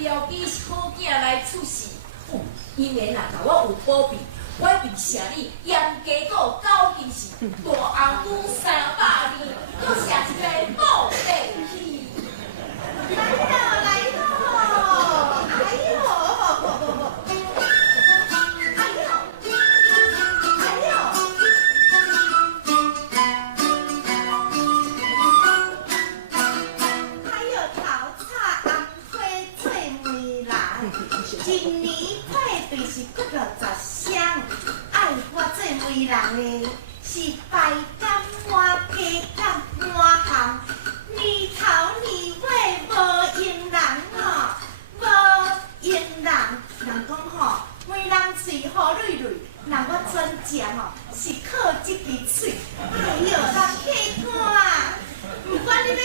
标记是好囝来出世，因为若甲我有保庇，我为啥你严家股究竟是大红女300年，搁写一个宝贝去。来咯，哎呦！ 今年配对是骨60双，爱我做媒人的是白干满鸡干满行，年头年尾无用人哦，无用人。人讲吼，媒人嘴好蕊蕊，人我专食吼是靠这支嘴。哎呦，人客看啊，不管你要娶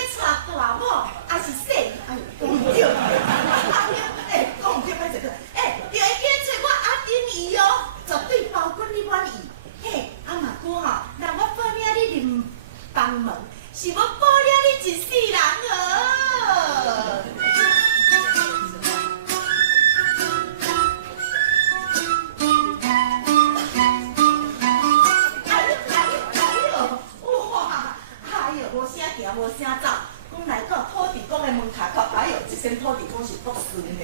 大某还是小，哎呦，讲对，哎，讲对，歹一个。 就会记找我阿丁姨哦，绝对包管你满意。嘿，阿嘛哥吼，让我保领你入房门，是要保领你一世人哦。哇！哎呦，无声行，无声走。 讲来到土地公的门口口，哎呦，这身土地公是不顺的。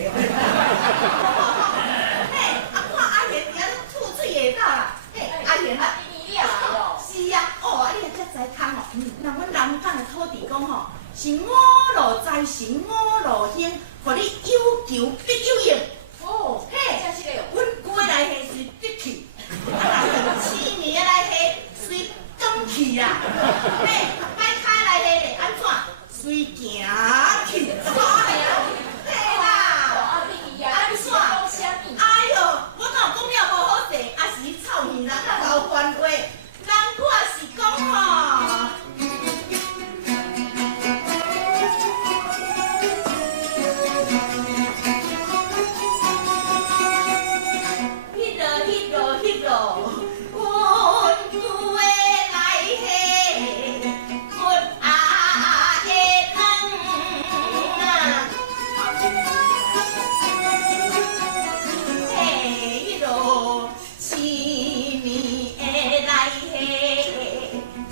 嘿，看阿贤伫遐吐水下道啦。嘿，阿贤啊，你来哦。是啊，哦，你也才知通哦。人阮南港的土地公吼，是五路财神五路兴，互你有求必有应。哦，嘿，真是个，阮龟来下是得去，饲年来下随转去啦。嘿，摆开来下咧安怎？ 随行去，对啦，安怎？哎呦，我哪有讲了无好势，也是臭面人啊老烦话，人我是讲吼。迄落，阮厝的来下，阮阿的人啊，嘿，迄落市面的来下，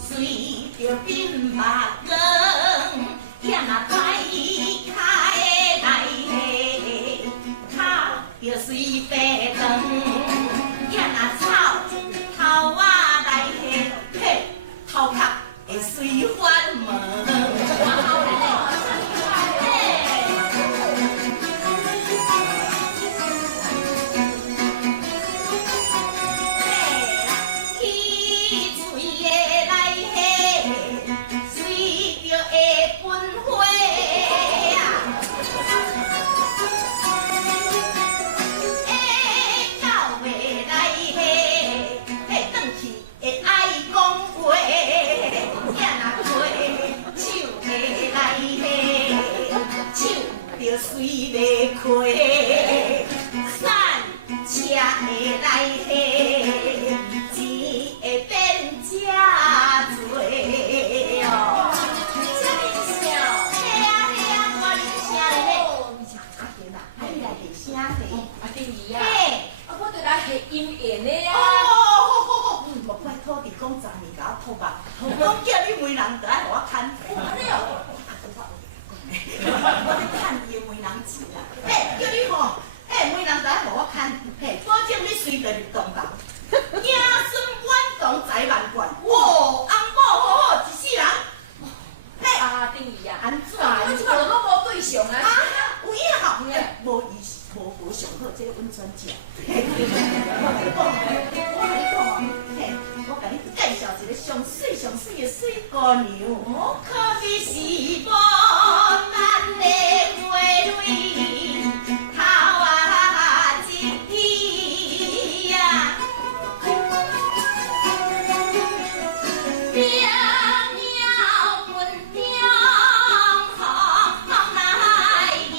随着变目光，也那摆开来下，脚着随白长。 头仔来下，嘿，头壳会随反门。随袂开，散车会来下，钱会变真多哦。这么少，嘿啊，我哩声咧。阿健啊，你来下声咧？阿丁姨啊，嘿，我就来下音乐的啊。好，莫怪土地公昨年甲我托吧，讲叫你媒人，就爱互我牵。安尼哦。 我咧趁伊的媒人钱啦，嘿，叫你吼，嘿，媒人就爱互我牵，嘿，保证你随着入洞房，子孙远堂财万贯，哇，翁某好好一世人，嘿，阿丁姨啊，安怎？我即摆都拢无对象啊。啊，有影吼，无伊无上好，这个温泉食。我甲你讲哦，嘿，我甲你介绍一个上水的水姑娘，可比是无。 咱的花蕊头啊一枝呀，变了本中好来意。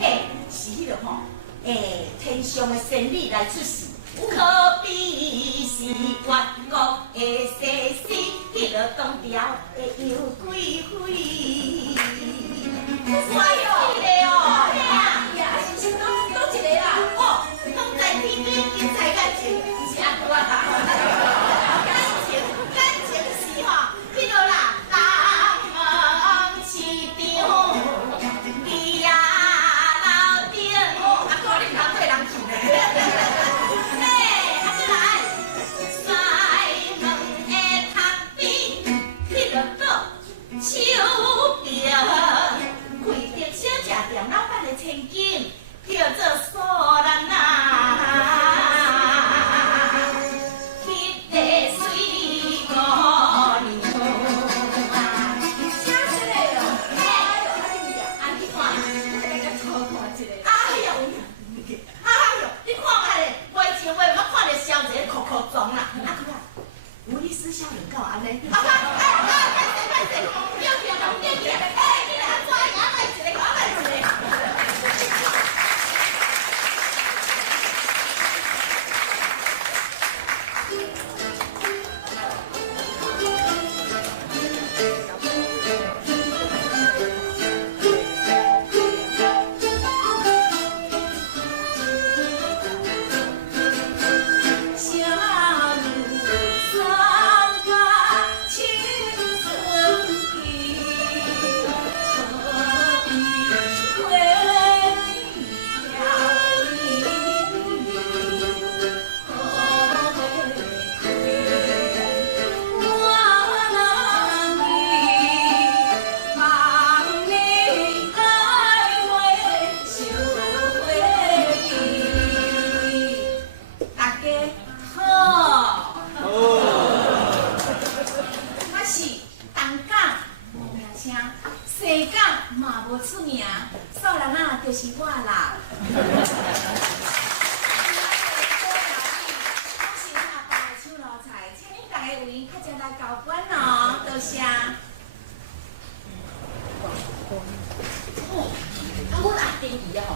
嘿，是迄个吼，天上的仙女来出世，可比是月国的西施。 迄个东调的游贵妃，帅哦！千金，叫做素兰啊。吴律师小人搞安尼，快点，要叫龙店去，你来安怎安排一个，安排一个。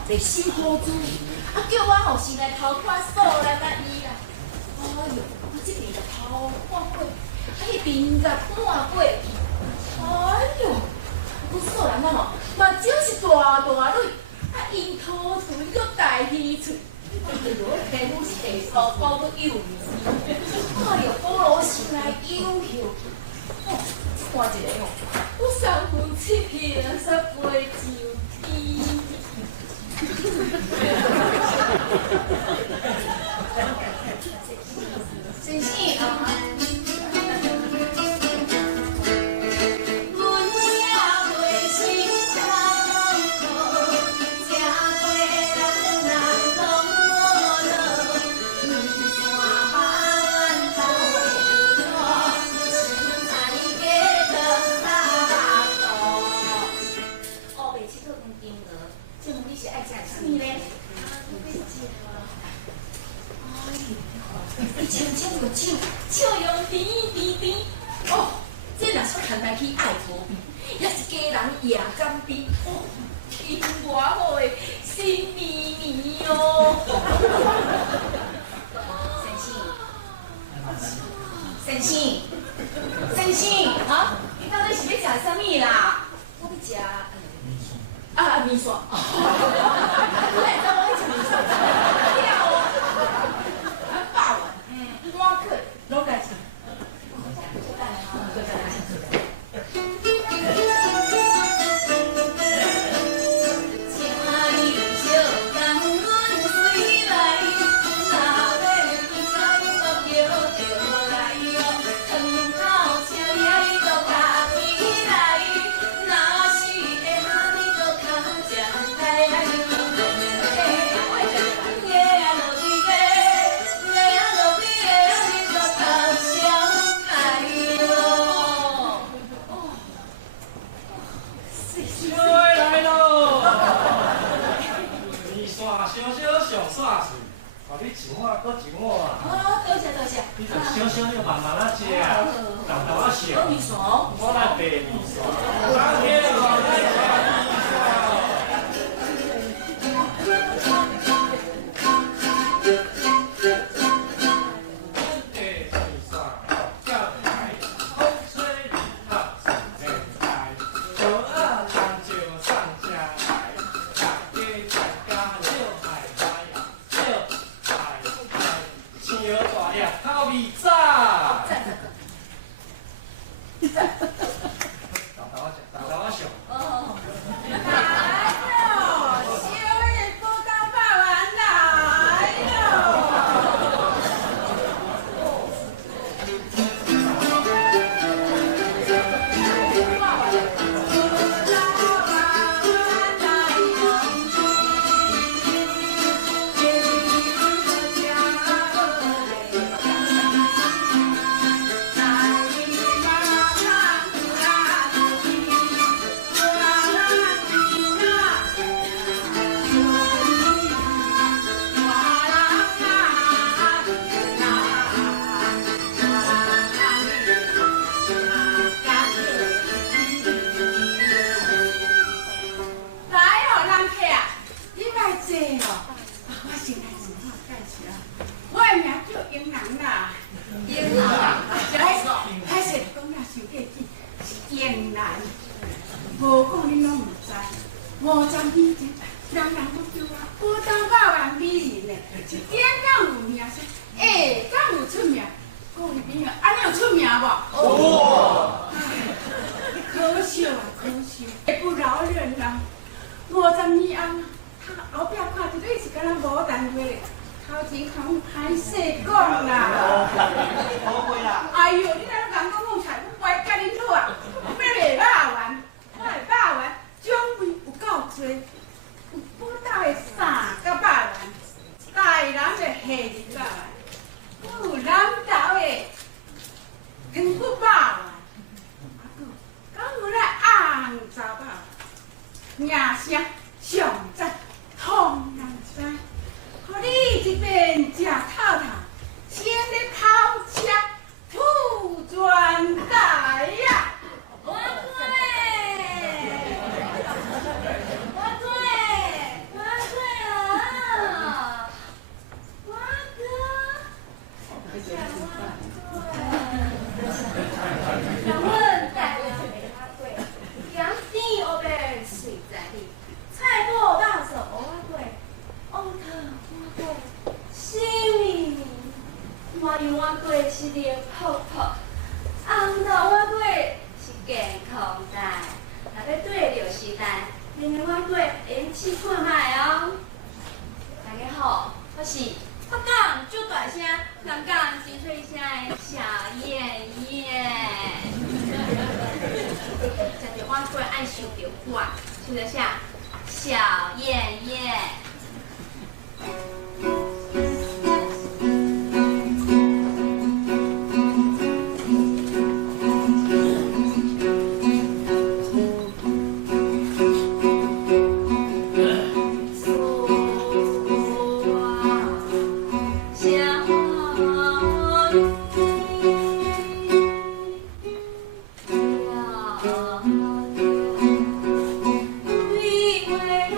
这新好主意，叫我吼是来偷看素兰甲伊啦。哎哟，我这边就偷看过，迄边甲看过去。哎哟，我素兰吼，目睭是大大蕊，樱桃唇搁大鱼嘴，哎哟，皮肤是地素包搁幼嫩。哎哟，菠萝心来优秀。哦，看一个吼，我三分七片煞飞上天。真是啊！笑容甜甜甜，哦，这若是看来去爱河边，也是家人夜干边，哦，因我好的心绵绵哦。先生，啊，你到底是要食啥物啦？我要食面线。你来找我去食面线，了哦，饱啊，满客。拢来吃。你一碗，搁一碗。哦，多谢。你就小小的慢慢啊食，慢慢啊笑。米线，我来白米线。当天我来吃米线。人不对啊，武当百万美人呢，一点敢有名声，敢有出名。讲伊朋友，安尼有出名无？哦。可惜啊，可惜，不饶人啦。50年后，他后壁看一对是敢若无单位，头前通歹势讲啦。好会啦。哎呦，你哪能讲讲菜，我不爱甲恁讨啊！我袂饱完，我会饱完，种类有够多，有补到的3到8万，大人的下日饱万，还有南投的香菇饱万，还有咧红糟饱，名声上赞，通人知，互你一边食透透，先咧跑车。土转台呀！我对啊，我哥，让阮带我陪我过，羊甜乌白水在里，菜脯肉燥乌过，乌汤乌过，鲜米米，花样乌过是热泡泡。红豆我过是健康代，若要对着时代，另外我过会试看卖哦。大家好，我是福港最大声、南港最脆声的小燕燕。食着我过爱想着我，想着啥？小燕燕。你为了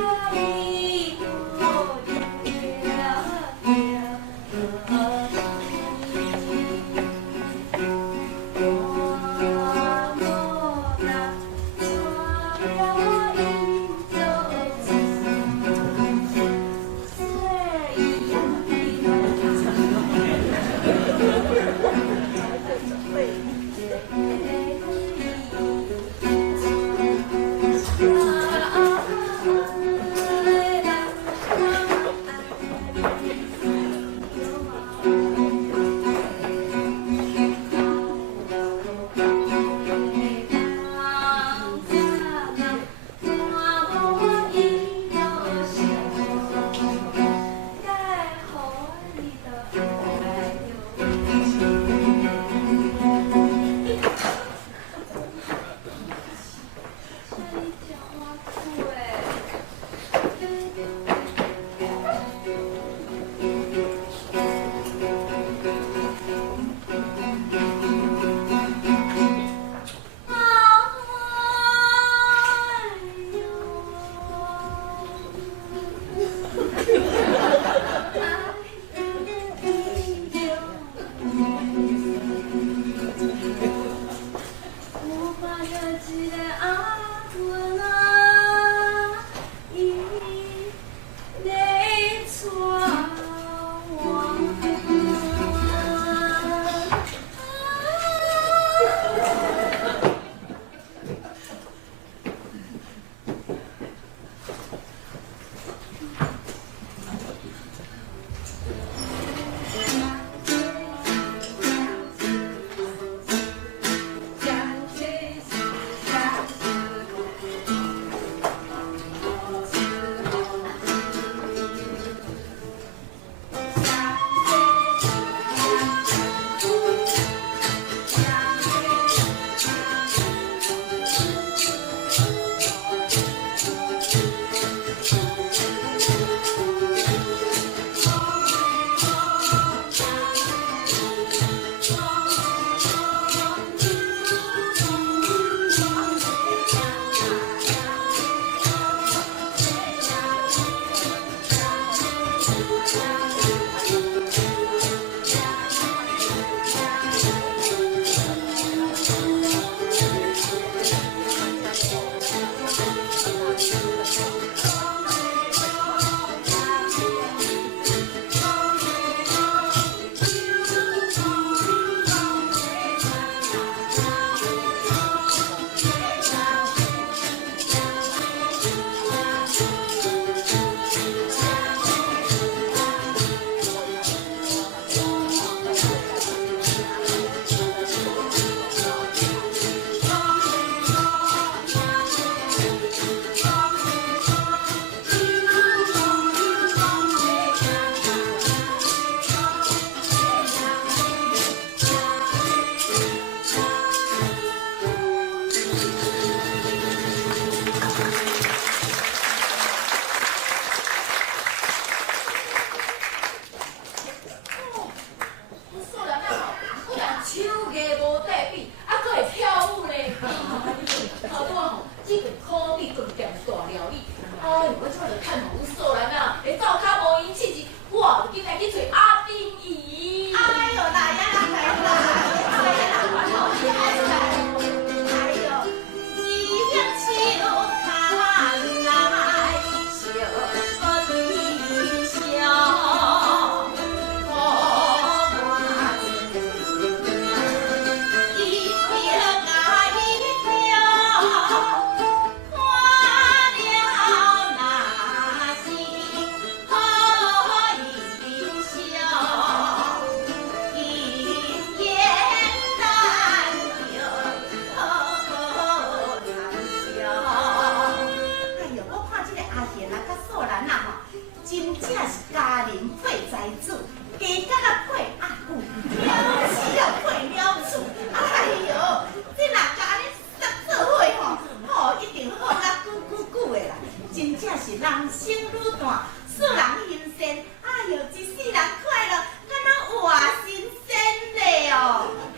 暖，使人欣羡。哎哟，一世人快乐，敢若活新鲜嘞哦！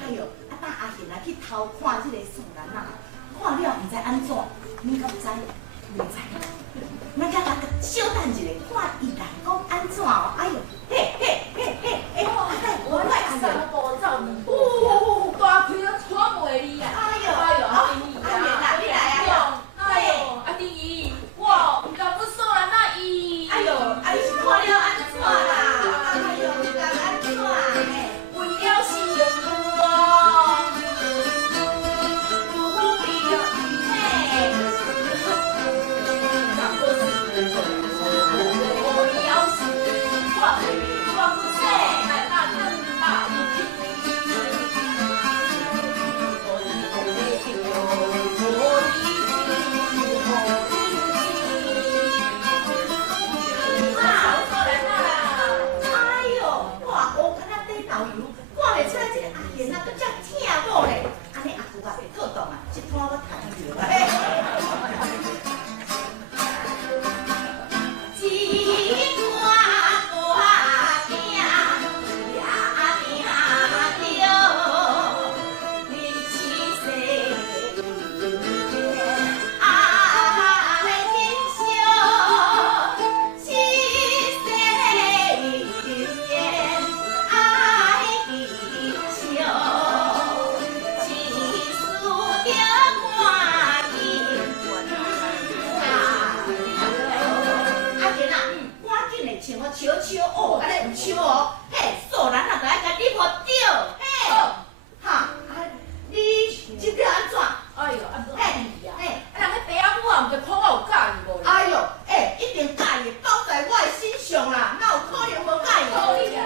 哎哟，啊，等阿贤来去偷看这个素兰啊，看了唔知安怎，你敢知？袂知。咱甲小等一下，看伊来讲安怎哦？哎哟，嘿嘿嘿嘿嘿！我来三步走两步，大开了喘袂离啊！哎呦，哎呦，阿阿弟贤啊，你来啊！哎呦，阿弟，我唔敢不说啦，那伊。哎呦，啊你是看了安怎啦？哎呦，你敢安怎？为了是我，不必要嘿。长过是我要是我不说，还把更大一哎呦，我乌敢若底豆油，看袂出来这个阿贤啊，搁遮疼我咧。安尼阿舅啊，别套动啊，这摊我谈着啊。笑笑哦，安尼唔笑哦，嘿，素人啊，就爱甲你摸着，嘿，哈，你这个安怎？哎呦，安怎嘿，呀？嘿，啊，人迄白仔母啊，毋就看我有介意无？哎呦，一定介意，包在我的身上啦，哪有可能无介意？可以啊。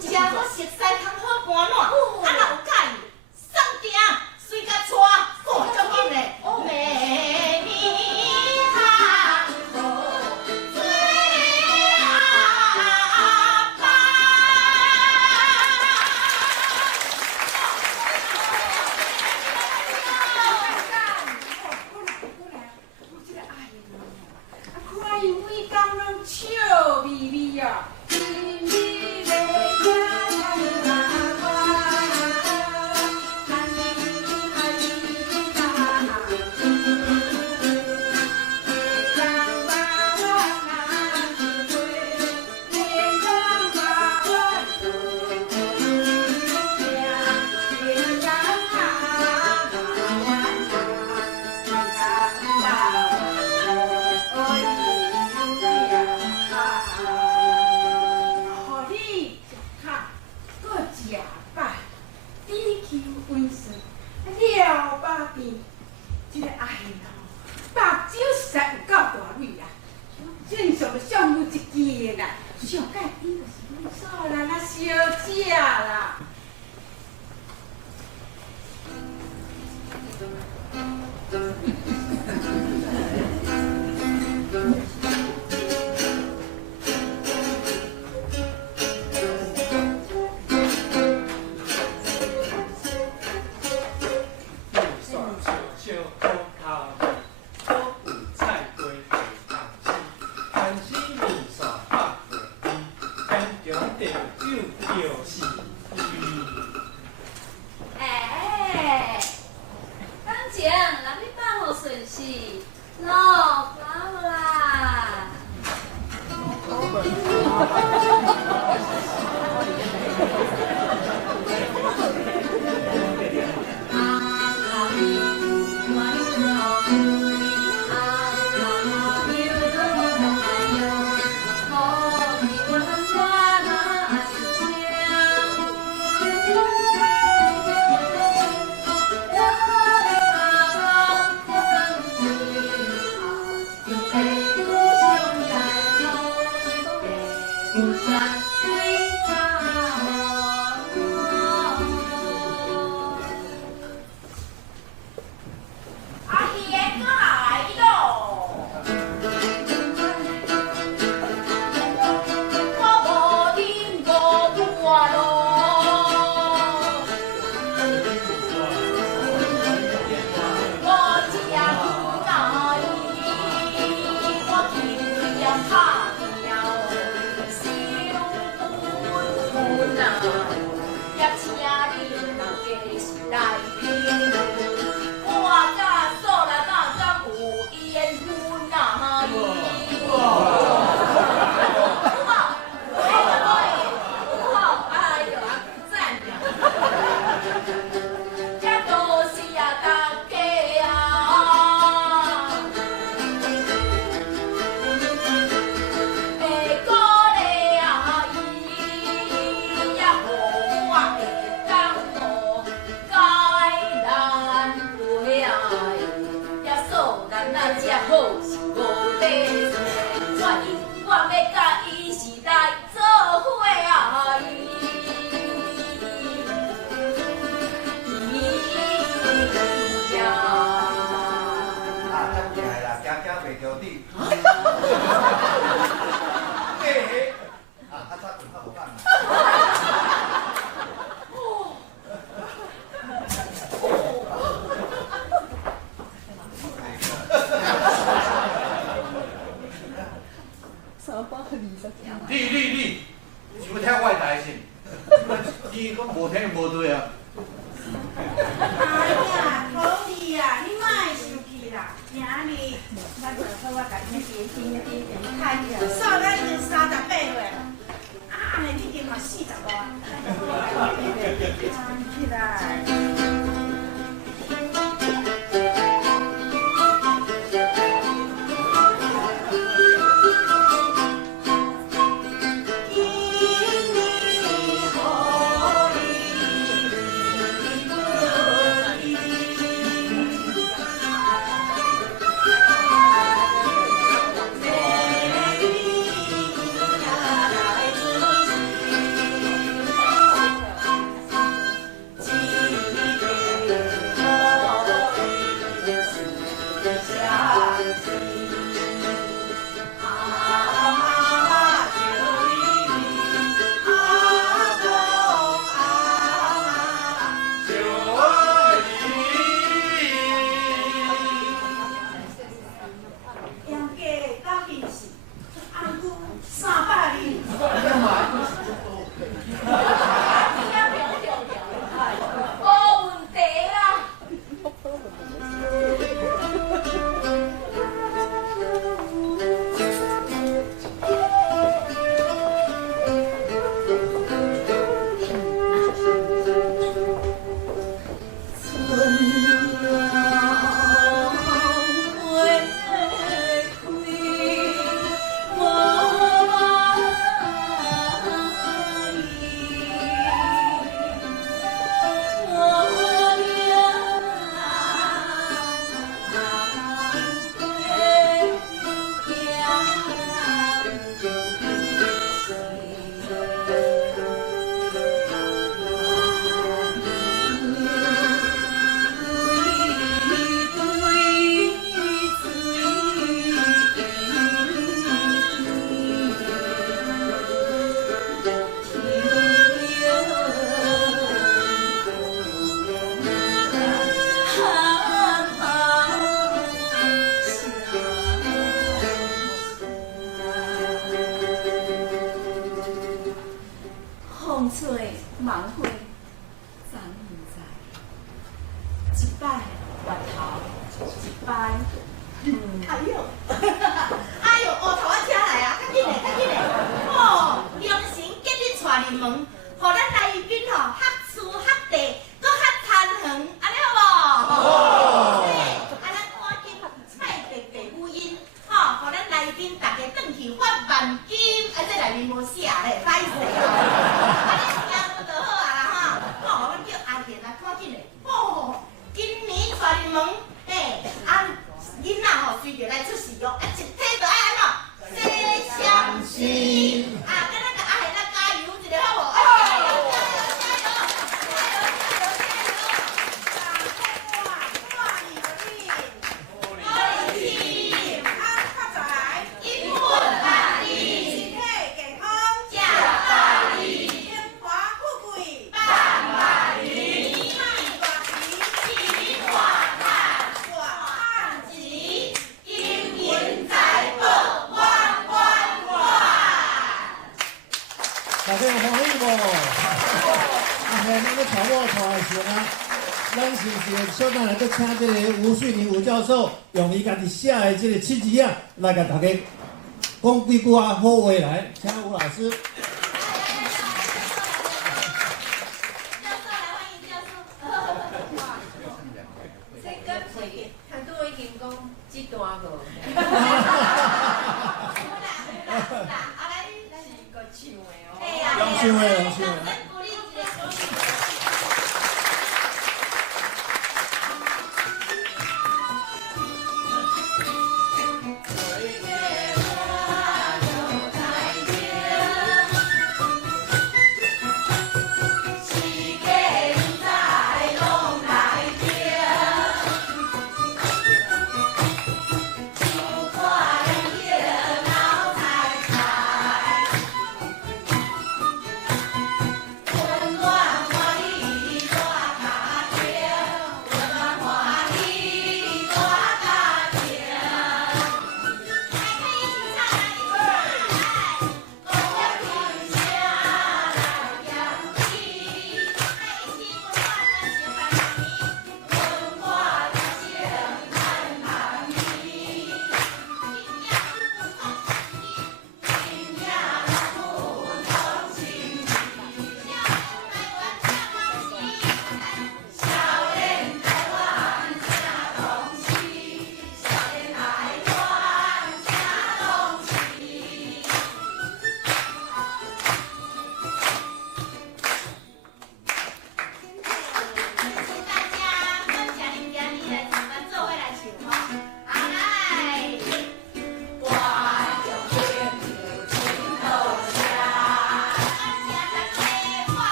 食好熟悉，通好搬暖，啊若有介意，送定，随甲带，哦，足紧嘞，美丽哈，最阿爸。看伊每工拢笑眯眯啊！这个阿贤吼，目睭实在有够大蕊啊！正常就上有一支的啦，上介伊就是做人啊小姐啦。班。哎呦，哎呦，乌头仔车来啊！较紧嘞，较紧嘞！哦，良辰吉日带入门，互咱来宾吼合厝合地，搁较摊横，安尼好无？好。啊，咱赶紧菜地地母音，吼，互咱来宾大家转去发万金，啊，这内面无写咧，歹势哦。啊，你听就好啊啦，吼，吼，阮叫阿贤啊，赶紧嘞，哦，今年带入门，嘿，啊。囡仔吼，随着来出世哦，一体就爱安怎？洗相思啊！跟咱个阿贤仔加油一下好无？加油！加油！加油！玻璃心，啊，发财，英文大利，身体健康，假大利，荣华富贵，万万利，赚大钱，金华炭，赚汉吉，金银财宝万万万。大家有欢喜无？阿贤，咱咧带我带的时啊，咱是不是小等下再请这个吴旭林吴教授，用伊家己写的这个七字啊，来甲大家讲几句啊好话来，请吴老师。很多已经讲这段无，是个唱的哦。用唱的，用唱的。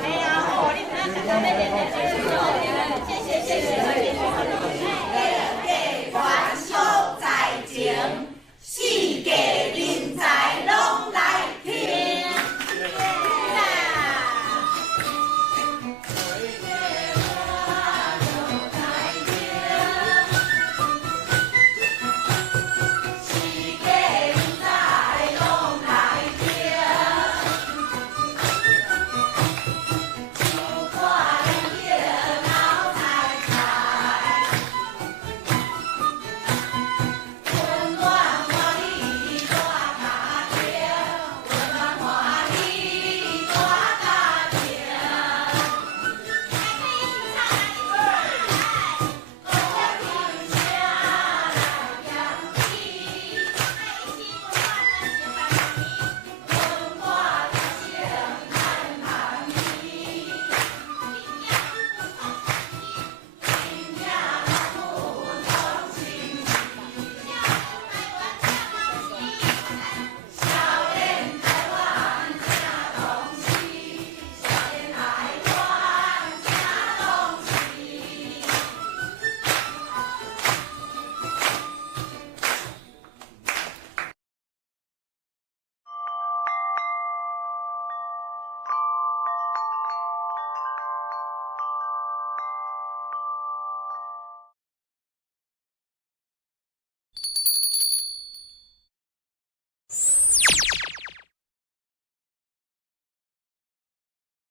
哎呀，好，你们谢谢谢谢谢谢。